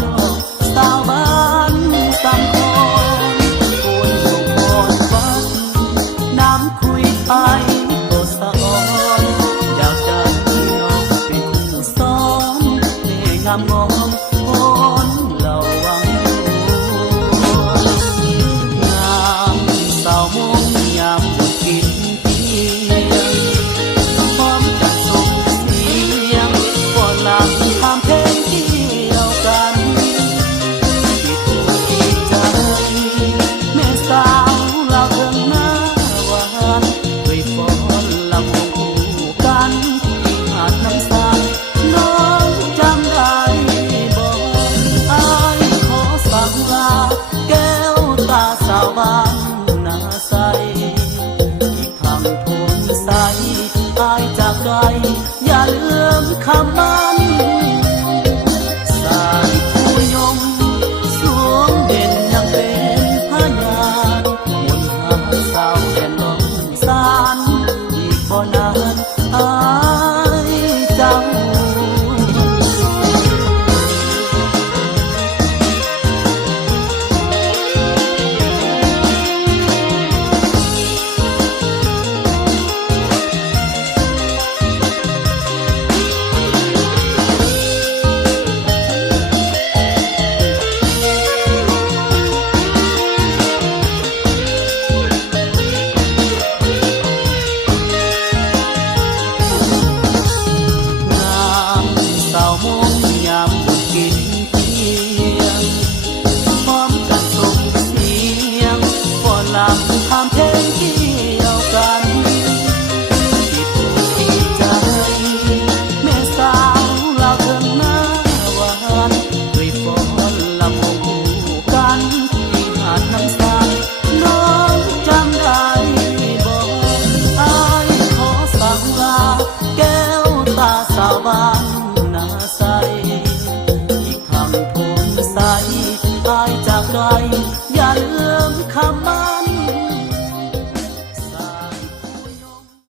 ดอกสาวบ้านสามคนคนหกคนฟัดน้ำคุยไปโอสะอ่อนอยากจะน้องเป็นซ้อนเมงามงอนคนเราวังงามสาวมงยามบุญกินเพียงพร้อมกันส่งเสียงก่อนลาทำเพลงเดียวกันที่ถูกใจแม่สาวเราเถิงหน้าหวานด้วยฟ้อนลำวงคู่กันที่หาดน้ำสานน้องจำได้บ่อายขอสั่งลาแก้วตาสาวบ้านนาใสอีกทางทนใสอายจากไกลอย่าลืมคำมัน